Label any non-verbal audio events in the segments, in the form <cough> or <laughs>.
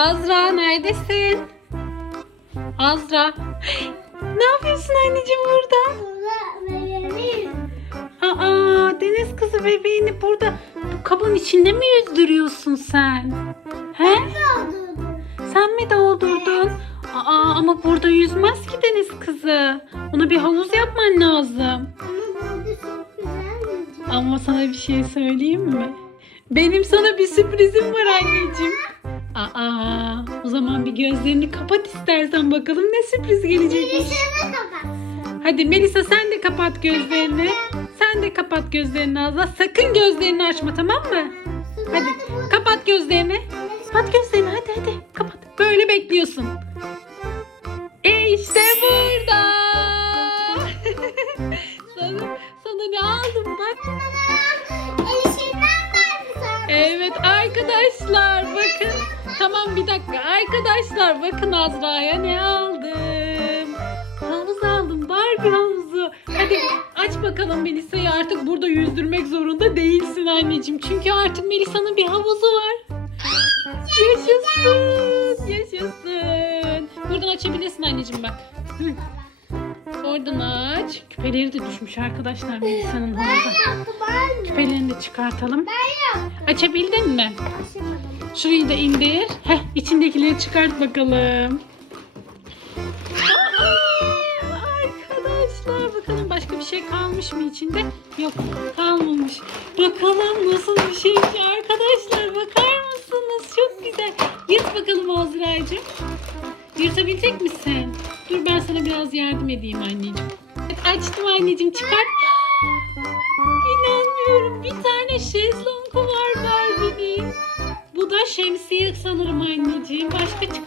Azra neredesin? Azra. Ne yapıyorsun anneciğim burada? Aa deniz kızı bebeğini burada bu kabın içinde mi yüzdürüyorsun sen? He? Sen mi doldurdun? Aa ama burada yüzmez ki deniz kızı. Ona bir havuz yapman lazım. Ama sana bir şey söyleyeyim mi? Benim sana bir sürprizim var anneciğim. Aa, o zaman bir gözlerini kapat istersen bakalım ne sürpriz gelecekmiş. Hadi Melisa sen de kapat gözlerini. Sen de kapat gözlerini Azra. Sakın gözlerini açma tamam mı? Hadi kapat gözlerini. Kapat gözlerini hadi hadi kapat. Böyle bekliyorsun. E işte burada. <laughs> sana, sana ne aldım bak. Evet arkadaşlar bakın. Tamam bir dakika. Arkadaşlar bakın Azra'ya ne aldım. Havuz aldım. Barbie havuzu. Hadi aç bakalım Melisa'yı artık burada yüzdürmek zorunda değilsin anneciğim. Çünkü artık Melisa'nın bir havuzu var. Yaşasın. Yaşasın. Buradan açabilirsin anneciğim bak. Hı. Oradan aç. Küpeleri de düşmüş arkadaşlar Melisa'nın havuza. Küpelerini de çıkartalım. Açabildin mi? Şurayı da indir. Heh, içindekileri çıkart bakalım. Aa, arkadaşlar bakalım başka bir şey kalmış mı içinde? Yok kalmamış. Bakalım nasıl bir şey arkadaşlar bakar mısınız? Çok güzel. Yırt bakalım Azra'cığım. Yırtabilecek misin? Dur ben sana biraz yardım edeyim anneciğim. Evet, açtım anneciğim çıkart. <gasps> İnanmıyorum bir tane şezlongu var Barbie'nin. Bu da şemsiye sanırım anneciğim. Başka çıkart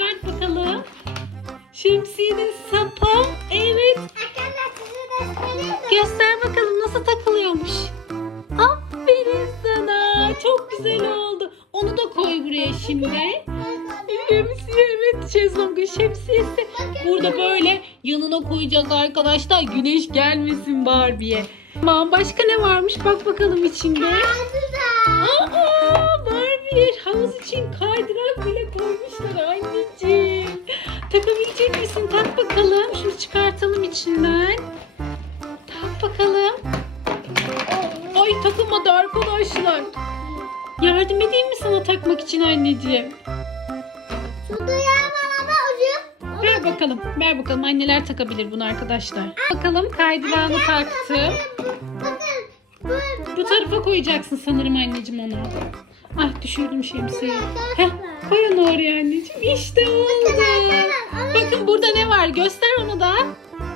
yanına koyacağız arkadaşlar. Güneş gelmesin Barbie'ye. Tamam başka ne varmış bak bakalım içinde. Aa Barbie havuz için kaydırak bile koymuşlar anneciğim. Takabilecek misin? Tak bakalım. Şunu çıkartalım içinden. Tak bakalım. Ay takılmadı arkadaşlar. Yardım edeyim mi sana takmak için anneciğim? Ver bakalım. Ver bakalım. Anneler takabilir bunu arkadaşlar. Bakalım kaydırağını taktım. Bu tarafa koyacaksın sanırım anneciğim onu. Ah düşürdüm şemsiyeyi. Heh, koy onu oraya anneciğim. İşte oldu. Bakın burada ne var? Göster onu da.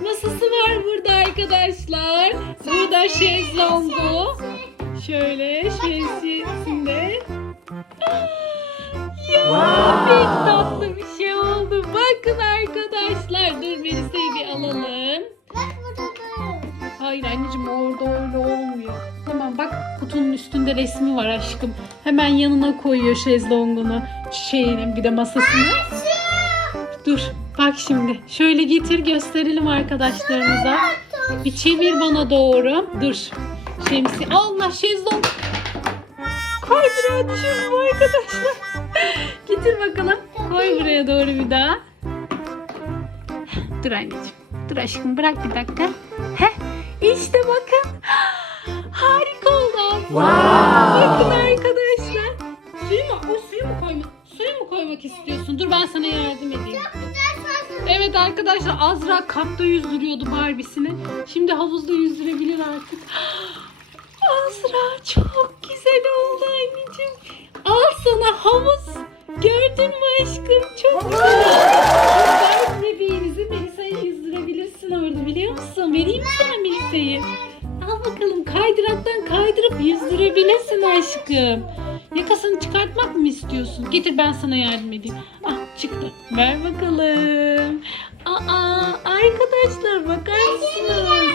Masası var burada arkadaşlar. Burada şezlongu. Şöyle şemsiyesinde. Ya pek tatlı Hayır anneciğim orada öyle olmuyor. Tamam bak kutunun üstünde resmi var aşkım. Hemen yanına koyuyor şezlongunu, şeyini bir de masasını. Dur bak şimdi. Şöyle getir gösterelim arkadaşlarımıza. Bir çevir bana doğru. Dur. Şemsi. Allah şezlong. Kaydırağı düşürdüm arkadaşlar. <laughs> getir bakalım. Koy buraya doğru bir daha. Dur anneciğim. Dur aşkım bırak bir dakika. Heh. İşte bakın. <gasps> Harika oldu. Bakın arkadaşlar. Suyu mu? O suyu mu koyma? Suyu mu koymak istiyorsun? Dur ben sana yardım edeyim. Evet arkadaşlar Azra katta yüzdürüyordu Barbie'sini. Şimdi havuzda yüzdürebilir artık. <gasps> Azra çok güzel oldu anneciğim. Al sana havuz. Gördün mü aşkım? Çok güzel. Orada biliyor musun? Vereyim mi sana Melisa'yı? Al bakalım kaydıraktan kaydırıp yüzdürebilirsin aşkım. Yakasını çıkartmak mı istiyorsun? Getir ben sana yardım edeyim. Ah çıktı. Ver bakalım. Aa arkadaşlar bakar mısınız?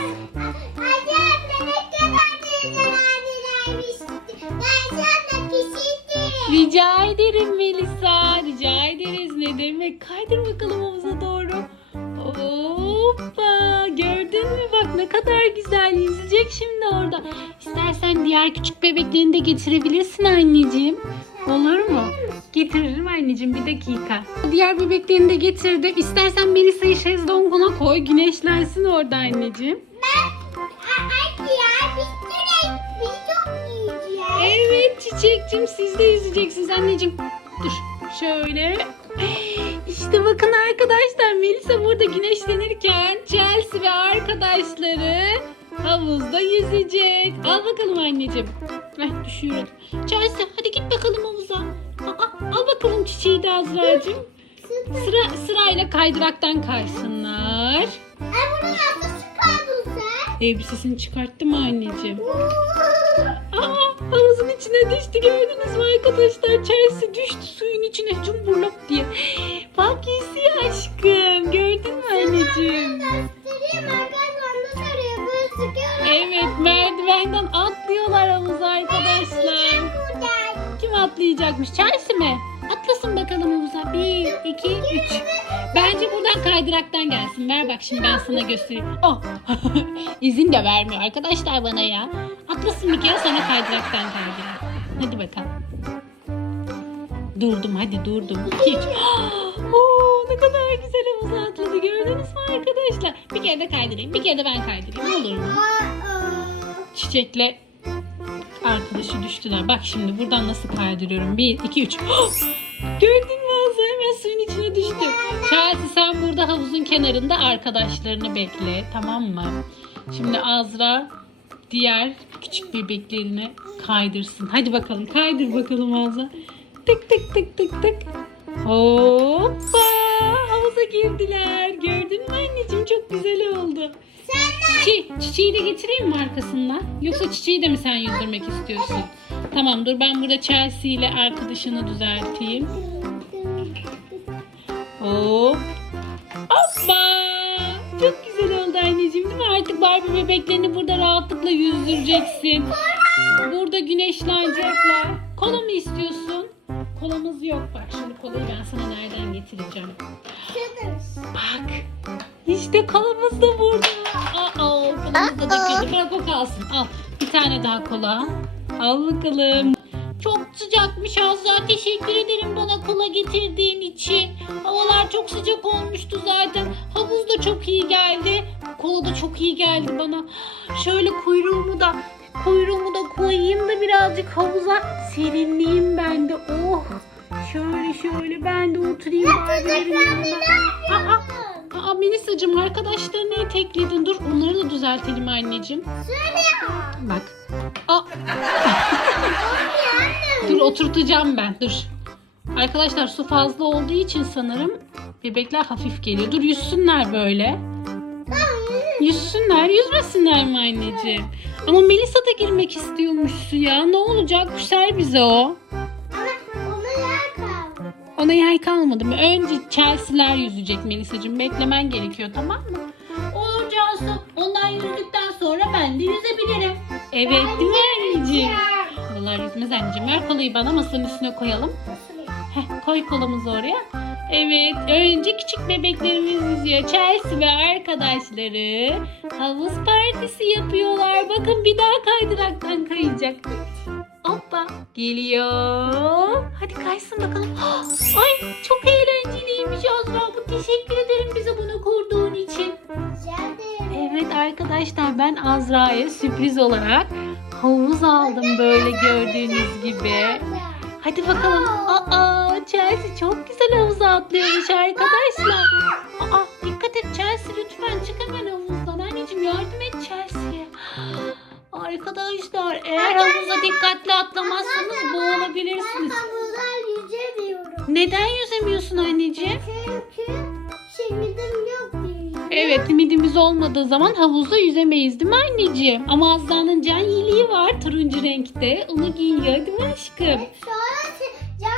Rica ederim Melisa. Rica ederiz. Ne demek? Kaydır bakalım havuza doğru. Hoppa. Gördün mü? Bak ne kadar güzel yüzecek şimdi orada. İstersen diğer küçük bebeklerini de getirebilirsin anneciğim. Olur mu? Getiririm anneciğim bir dakika. Diğer bebeklerini de getirdim. İstersen Melisa'yı şezlonguna koy. Güneşlensin orada anneciğim. Hadi ya biz direkt çok yiyeceğiz. Evet çiçekçim siz de yüzeceksiniz anneciğim. Dur şöyle. İşte bakın arkadaşlar Melisa burada güneşlenirken Chelsea ve arkadaşları havuzda yüzecek. Al bakalım anneciğim. Heh, düşüyorum. Chelsea hadi git bakalım havuza. Aa, al bakalım çiçeği de Azra'cığım. Sıra, sırayla kaydıraktan kaysınlar. Ay bunu nasıl çıkardın sen? Elbisesini çıkarttı mı anneciğim? Aa, havuzun içine düştü gördünüz mü arkadaşlar? Chelsea düştü suyun içine cumburlop diye. Bak Yesi aşkım gördün mü anneciğim? Göstereyim arkadaşlar nasıl arıyor böyle sıkıyorum. Evet merdivenden atlıyorlar havuza arkadaşlar. Kim atlayacakmış? Chelsea mi? Atlasın bakalım havuza. Bir, iki, üç. Bence buradan kaydıraktan gelsin. Ver bak şimdi ben sana göstereyim. Oh. <laughs> İzin de vermiyor arkadaşlar bana ya. Atlasın bir kere sonra kaydıraktan kaydırak. Hadi bakalım. Durdum hadi durdum. Üç. <gasps> Oo, ne kadar güzel havuza atladı gördünüz mü arkadaşlar? Bir kere de kaydırayım. Bir kere de ben kaydırayım. Olur mu? Çiçekle arkadaşı düştüler. Bak şimdi buradan nasıl kaydırıyorum. Bir, iki, üç. Gördün mü Azra? Hemen suyun içine düştü. Chelsea sen burada havuzun kenarında arkadaşlarını bekle. Tamam mı? Şimdi Azra diğer küçük bebeklerini kaydırsın. Hadi bakalım kaydır bakalım Azra. Tık tık tık tık tık. Hoppa! Havuza girdiler. Gördün mü anneciğim? Çok güzel oldu. Çiçeği, çiçeği de getireyim mi arkasından? Yoksa çiçeği de mi sen yüzdürmek istiyorsun? Tamam dur ben burada Chelsea ile arkadaşını düzelteyim. Hop. Hoppa. Çok güzel oldu anneciğim değil mi? Artık Barbie bebeklerini burada rahatlıkla yüzdüreceksin. Burada güneşlenecekler. Kola mı istiyorsun? Kolamız yok. Bak şimdi kolayı ben sana nereden getireceğim. Bak. İşte kolamız da burada. Aa, kolamız da döküldü. Bırak o kalsın. Al. Bir tane daha kola. Al bakalım. Çok sıcakmış Azra. Teşekkür ederim bana kola getirdiğin için. Havalar çok sıcak olmuştu zaten. Havuz da çok iyi geldi. Kola da çok iyi geldi bana. Şöyle kuyruğumu da kuyruğumu da koyayım da birazcık havuza serinleyeyim ben de. Oh. Şöyle şöyle ben de oturayım Barbie'lerin yanında. Aa, aa Melisa'cığım arkadaşlarını etekledin. Dur onları da düzeltelim anneciğim. Bak. Aa. Dur oturtacağım ben. Dur. Arkadaşlar su fazla olduğu için sanırım bebekler hafif geliyor. Dur yüzsünler böyle. Yüzsünler, yüzmesinler mi anneciğim? Ama Melisa da girmek istiyormuş suya. Ne olacak? Küser bize o. Ona yer kalmadı mı? Önce Chelsea'ler yüzecek Melisa'cığım. Beklemen gerekiyor tamam mı? Olur Cansu. Onlar yüzdükten sonra ben de yüzebilirim. Evet değil mi anneciğim? Kolalar yüzmez anneciğim. Ver kolayı bana masanın üstüne koyalım. Heh, koy kolamızı oraya. Evet, önce küçük bebeklerimiz yüzüyor. Chelsea ve arkadaşları havuz partisi yapıyorlar. Bakın bir daha kaydıraktan kayacak. Hoppa geliyor. Hadi kaysın bakalım. <gasps> Ay çok eğlenceliymiş Azra. Bu teşekkür ederim bize bunu kurduğun için. Evet arkadaşlar ben Azra'ya sürpriz olarak havuz aldım böyle gördüğünüz gibi. Hadi bakalım. Chelsea çok güzel havuza atlıyormuş arkadaşlar. Aa dikkat et Chelsea lütfen çık hemen havuzdan. Anneciğim yardım et Chelsea'ye. Arkadaşlar eğer havuza dikkatli atlamazsanız boğulabilirsiniz. Havuzlar yüzemiyorum. Neden yüzemiyorsun anneciğim? Çünkü simidim yok diye. Evet midimiz olmadığı zaman havuzda yüzemeyiz değil mi anneciğim? Ama Azra'nın can yeleği var turuncu renkte. Onu giyiyor değil mi aşkım? Sonra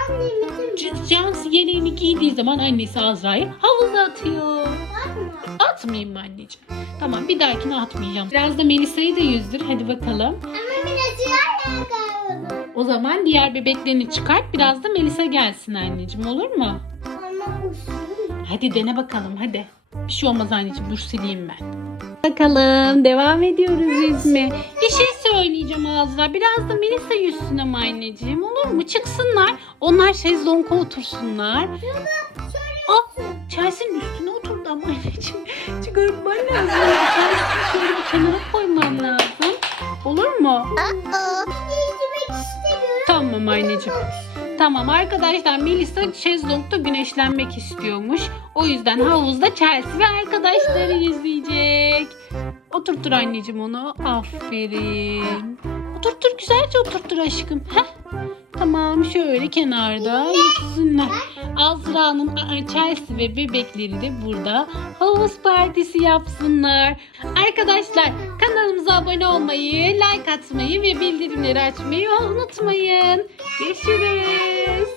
se- can limitim C- Can yeleğini giydiği zaman annesi Azra'yı havuza atıyor. mı? Atmayayım mı anneciğim? Tamam bir dahakine atmayacağım. Biraz da Melisa'yı da yüzdür. Hadi bakalım. Ama kalmadı. O zaman diğer bebeklerini çıkart. Biraz da Melisa gelsin anneciğim olur mu? Ama. Hadi dene bakalım hadi. Bir şey olmaz anneciğim dur sileyim ben. Bakalım devam ediyoruz yüzme. Bir şey söyleyeceğim Azra. Biraz da Melisa yüzsün ama anneciğim. Olur mu? Çıksınlar. Onlar şezlonga otursunlar. Aa, Chelsea'nin üstüne oturdu ama <laughs> anneciğim. Çıkartman lazım. Şöyle bir kenara koyman lazım. Olur mu? Tamam anneciğim. Tamam arkadaşlar Melisa şezlongda güneşlenmek istiyormuş. O yüzden havuzda Chelsea ve arkadaşları yüzleyecek. Oturtur anneciğim onu. Aferin. Oturtur güzelce oturtur aşkım. Heh. Tamam şöyle kenarda yüzsünler. Azra'nın Chelsea ve bebekleri de burada havuz partisi yapsınlar. Arkadaşlar kanalımıza abone olmayı, like atmayı ve bildirimleri açmayı unutmayın. Görüşürüz.